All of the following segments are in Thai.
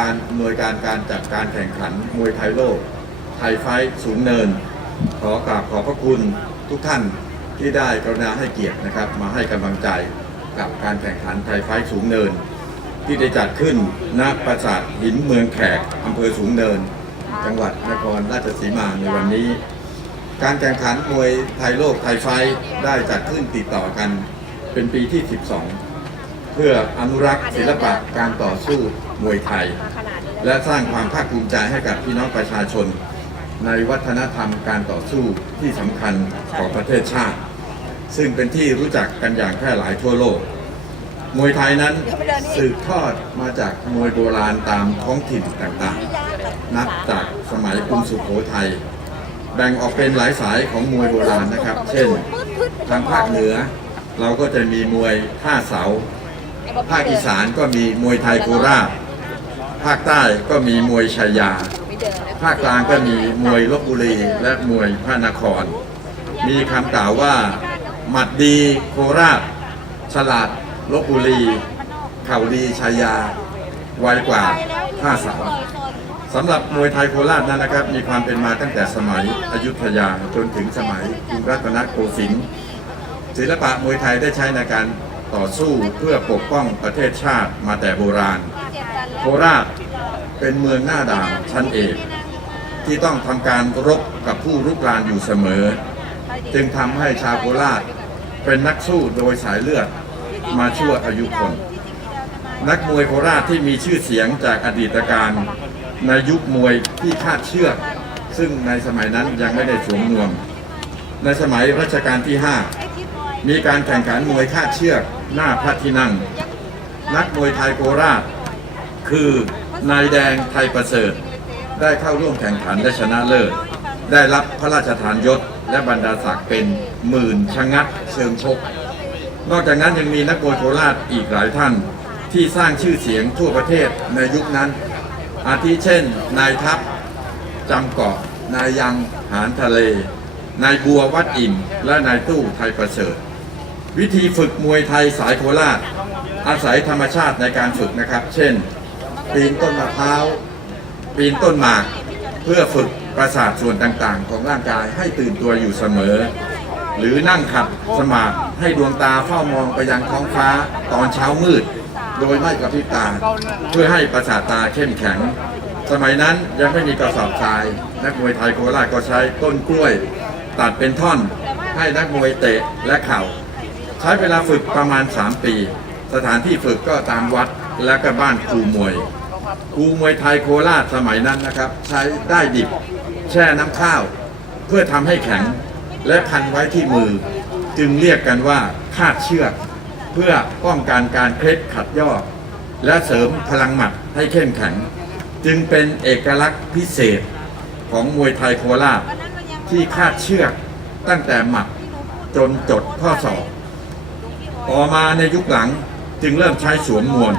การอำนวยการการจัดการแข่งขันมวยไทยโลก ไทยไฟสูงเนิน ขอกราบขอบพระคุณทุกท่านที่ได้กรุณาให้เกียรตินะครับ มาให้กำลังใจกับการแข่งขันไทยไฟสูงเนิน ที่ได้จัดขึ้นณปราสาทหินเมืองแขกอำเภอสูงเนิน จังหวัดนครราชสีมาในวันนี้ การแข่งขันมวยไทยโลกไทยไฟได้จัดขึ้นติดต่อกันเป็นปีที่ 12 เพื่ออนุรักษ์ศิลปะการต่อสู้มวยไทย และสร้างความภาคภูมิใจให้กับพี่น้องประชาชน ในวัฒนธรรมการต่อสู้ที่สำคัญของประเทศชาติ ซึ่งเป็นที่รู้จักกันอย่างแพร่หลายทั่วโลก มวยไทยนั้นสืบทอดมาจากมวยโบราณตามท้องถิ่นต่างๆ นับจากสมัยกรุงสุโขทัยแบ่งออกเป็นหลายสายของมวยโบราณนะครับ เช่น ทางภาคเหนือ เราก็จะมีมวยท่าเสา ภาคอีสานก็มีมวยไทยโคราช ภาคใต้ก็มีมวยชัยา ภาคกลางก็มีมวยลบบุรีและมวยพระนคร มีคำกล่าวว่า หมัดดีโคราช ฉลาดลบบุรี เข่าดีชัยา ไวกว่าท่าสาวสำหรับมวยไทยโคราชนั้นนะครับ มีความเป็นมาตั้งแต่สมัยอยุธยาจนถึงสมัยกรุงรัตนโกสินทร์ศิลปะมวยไทยได้ใช้ในการ ต่อสู้เพื่อปกป้องประเทศชาติมาแต่โบราณ โคราชเป็นเมืองหน้าด่านชั้นเอกที่ต้องทำการรบกับผู้รุกรานอยู่เสมอ จึงทำให้ชาวโคราชเป็นนักสู้โดยสายเลือดมาชั่วอายุคน นักมวยโคราชที่มีชื่อเสียงจากอดีตการในยุคมวยที่คาดเชือกซึ่งในสมัยนั้นยังไม่ได้สวมนวม ในสมัยรัชกาลที่ 5 มีการแข่งขันมวยคาดเชือกหน้าพระที่นั่ง นักมวยไทยโคราช คือนายแดงไทยประเสริฐ ได้เข้าร่วมแข่งขันและชนะเลิศ ได้รับพระราชทานยศและบรรดาศักดิ์เป็นหมื่นชะงัดเชิงชก นอกจากนั้นยังมีนักมวยโคราชอีกหลายท่านที่สร้างชื่อเสียงทั่วประเทศในยุคนั้น อาทิเช่น นายทัพจำเกาะ นายยังหานทะเล นายบัววัดอิ่ม และนายตู้ไทยประเสริฐ วิธีฝึกมวยไทยสายโคราช อาศัยธรรมชาติในการฝึกนะครับ เช่น ปีนต้นมะพร้าว ปีนต้นหมาก เพื่อฝึกประสาทส่วนต่างๆ ของร่างกายให้ตื่นตัวอยู่เสมอ หรือนั่งขัดสมาธิให้ดวงตาเฝ้ามองไปยังท้องฟ้าตอนเช้ามืด โดยไม่กระพริบตา เพื่อให้ประสาทตาเข้มแข็ง สมัยนั้นยังไม่มีกระสอบทราย นักมวยไทยโคราชก็ใช้ต้นกล้วย ตัดเป็นท่อนให้นักมวยเตะและเข่า ใช้เวลาฝึกประมาณ 3 ปี สถานที่ฝึกก็ตามวัดและก็บ้านครูมวยครูมวยไทยโคราชสมัยนั้นนะครับ ใช้ได้ดิบแช่น้ำข้าว เพื่อทำให้แข็งและพันไว้ที่มือ จึงเรียกกันว่าคาดเชือก เพื่อป้องกันการเคล็ดขัดย่อ และเสริมพลังหมัดให้เข้มแข็ง จึงเป็นเอกลักษณ์พิเศษของมวยไทยโคราชที่คาดเชือกตั้งแต่หมัดจนจดข้อศอก ต่อมาในยุคหลังจึงเริ่มใช้สวมนวม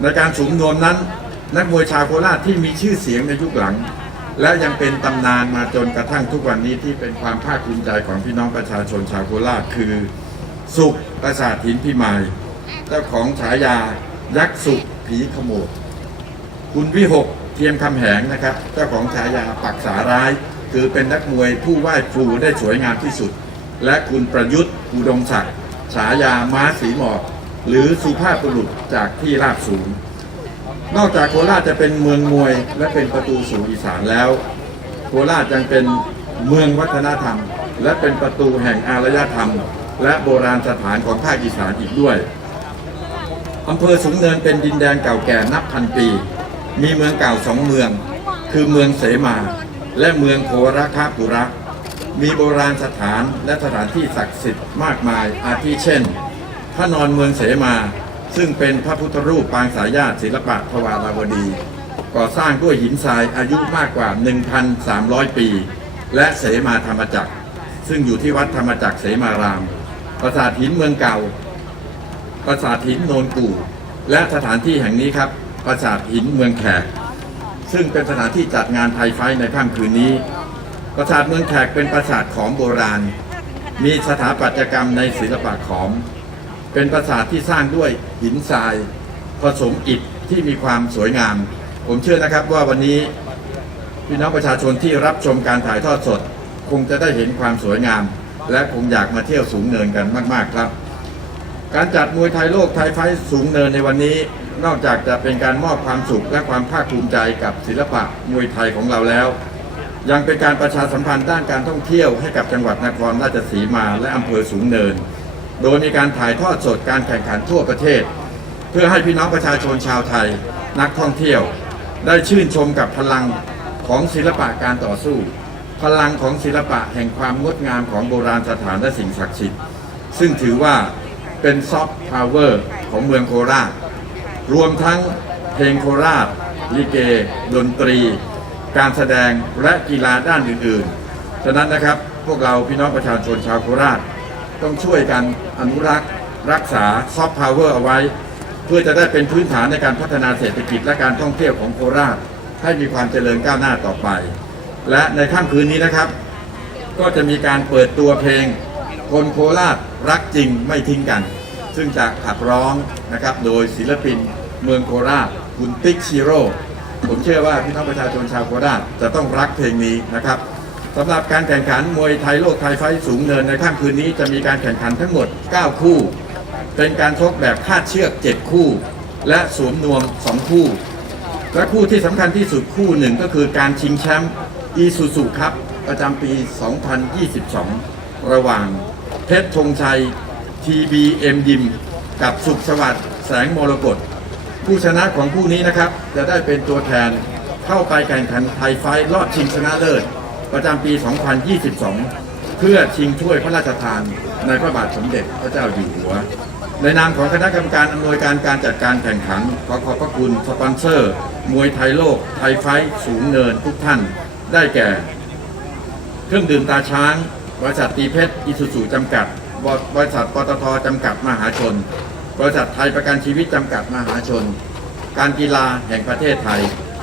ในการสวมนวมนั้น นักมวยชาวโคราชที่มีชื่อเสียงในยุคหลัง และยังเป็นตำนานมาจนกระทั่งทุกวันนี้ที่เป็นความภาคภูมิใจของพี่น้องประชาชนชาวโคราชคือ สุขประสาทหินพิมายเจ้าของฉายายักษ์สุขผีขโมดคุณวิหกเทียมคำแหงนะครับเจ้าของฉายาปักษาร้าย คือเป็นนักมวยผู้ไหว้ครูได้สวยงามที่สุด และคุณประยุทธ์อุดมศักดิ์ ฉายาม้าสีหมอกหรือสุภาพบุรุษจากที่ราบสูง นอกจากโคราชจะเป็นเมืองมวยและเป็นประตูสู่อีสานแล้ว โคราชยังเป็นเมืองวัฒนธรรม และเป็นประตูแห่งอารยธรรม และโบราณสถานของภาคอีสานอีกด้วยอำเภอสูงเนินเป็นดินแดนเก่าแก่นับพันปี มีเมืองเก่าสองเมือง คือเมืองเสมา และเมืองโคราคาปุระ มีโบราณสถานและสถานที่ศักดิ์สิทธิ์มากมายอาทิเช่น พระนอนเมืองเสมา ซึ่งเป็นพระพุทธรูปปางสายญาติศิลปะทวาราวดี ก่อสร้างด้วยหินทรายอายุมากกว่า 1,300 ปี และเสมาธรรมจักร ซึ่งอยู่ที่วัดธรรมจักรเสมาราม ปราสาทหินเมืองเก่า ปราสาทหินโนนกู่ และสถานที่แห่งนี้ครับ ปราสาทหินเมืองแขก ซึ่งเป็นสถานที่จัดงานไทยไฟในค่ำคืนนี้ ปราสาทเมืองแขกเป็นปราสาทขอมโบราณ มีสถาปัตยกรรมในศิลปะขอม เป็นปราสาทที่สร้างด้วยหินทราย ผสมอิฐที่มีความสวยงาม ผมเชื่อนะครับว่าวันนี้พี่น้องประชาชนที่รับชมการถ่ายทอดสด คงจะได้เห็นความสวยงาม และคงอยากมาเที่ยวสูงเนินกันมาก ๆครับ การจัดมวยไทยโลกไทยไฟสูงเนินในวันนี้นอกจากจะเป็นการมอบความสุขและความภาคภูมิใจกับศิลปะมวยไทยของเราแล้ว ยังเป็นการประชาสัมพันธ์ด้านการท่องเที่ยวให้กับจังหวัดนครราชสีมาและอำเภอสูงเนิน โดยมีการถ่ายทอดสดการแข่งขันทั่วประเทศ เพื่อให้พี่น้องประชาชนชาวไทย นักท่องเที่ยว ได้ชื่นชมกับพลังของศิลปะการต่อสู้ พลังของศิลปะแห่งความงดงามของโบราณสถานและสิ่งศักดิ์สิทธิ์ ซึ่งถือว่าเป็นซอฟต์พาวเวอร์ของเมืองโคราช รวมทั้งเพลงโคราชลิเก ดนตรี การแสดงและกีฬาด้านอื่นๆ ฉะนั้นนะครับพวกเราพี่น้องประชาชนชาวโคราช ต้องช่วยกันอนุรักษ์ รักษาซอฟต์พาวเวอร์เอาไว้ เพื่อจะได้เป็นพื้นฐานในการพัฒนาเศรษฐกิจและการท่องเที่ยวของโคราช ให้มีความเจริญก้าวหน้าต่อไป และในค่ำคืนนี้นะครับ ก็จะมีการเปิดตัวเพลง คนโคราชรักจริงไม่ทิ้งกัน ซึ่งจะขับร้องนะครับโดยศิลปินเมืองโคราชคุณติ๊กชิโร่ ผมเชื่อว่าพี่น้องประชาชนชาวโคราชจะต้องรักเพลงนี้นะครับสำหรับการแข่งขันมวยไทยโลกไทยไฟสูงเนินในค่ำคืนนี้จะมีการแข่งขันทั้งหมด 9 คู่ เป็นการชกแบบคาดเชือก 7 คู่ และสวมนวม 2 คู่ และคู่ที่สำคัญที่สุดคู่หนึ่งก็คือการชิงแชมป์อีซูซูครับประจำปี 2022 ระหว่างเพชรธงชัย TBM ยิม กับสุขสวัสดิ์แสงมรกต ผู้ชนะของคู่นี้นะครับ จะได้เป็นตัวแทนเข้าไปแข่งขันไทยไฟท์รอบชิงชนะเลิศ ประจำปี 2022 เพื่อชิงถ้วยพระราชทานในพระบาทสมเด็จพระเจ้าอยู่หัว ในนามของคณะกรรมการอำนวยการการจัดการแข่งขัน ขอขอบพระคุณสปอนเซอร์ มวยไทยโลก ไทยไฟท์สูงเนินทุกท่าน ได้แก่ เครื่องดื่มตาช้าง บริษัทตีเพชรอิสุสุจำกัด บริษัทปตทจำกัดมหาชน บริษัทไทยประกันชีวิตจำกัดมหาชน การกีฬาแห่งประเทศไทย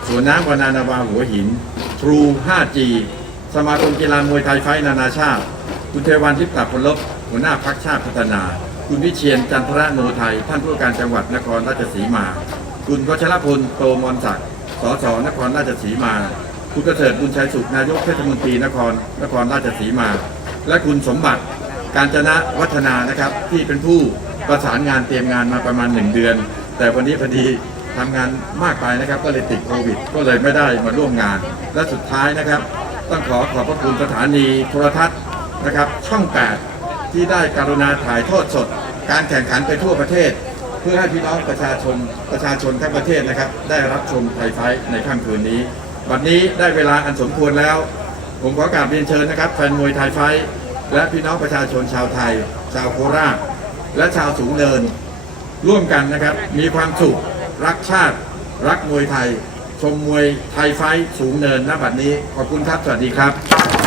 สวนน้ำวานานาวาหัวหิน ทรู 5G สมาคมกีฬามวยไทยไฟนานาชาติ คุณเทวันทิพย์ตับพลบหัวหน้าพักชาติพัฒนา คุณวิเชียนจันทระโนไทย ท่านผู้การจังหวัดนครราชสีมา คุณวชรพลโตมอนศักดิ์สสนครราชสีมา คุณเกษตรบุญชัยสุขนายกเทศมนตรีนครนครราชสีมา และคุณสมบัติการจนะวัฒนานะครับที่เป็นผู้ ประสานงานเตรียมงานมาประมาณ 1 เดือน แต่วันนี้พอดีทำงานมากไปนะครับ ก็เลยติดโควิด ก็เลยไม่ได้มาร่วมงาน และสุดท้ายนะครับ ต้องขอขอบพระคุณสถานีโทรทัศน์นะครับ ช่อง 8 ที่ได้การุณาถ่ายทอดสด การแข่งขันไปทั่วประเทศ เพื่อให้พี่น้องประชาชนประชาชนทั้งประเทศนะครับ ได้รับชมไทยไฟในค่ำคืนนี้วันนี้ได้เวลาอันสมควรแล้ว ผมขอกราบเรียนเชิญนะครับแฟนมวยไทยไฟและพี่น้องประชาชนชาวไทย ชาวโคราช และชาวสูงเนิน ร่วมกันนะครับ มีความสุข รักชาติ รักมวยไทย ชมมวยไทยไฟสูงเนินณบัดนี้ ขอบคุณครับ สวัสดีครับ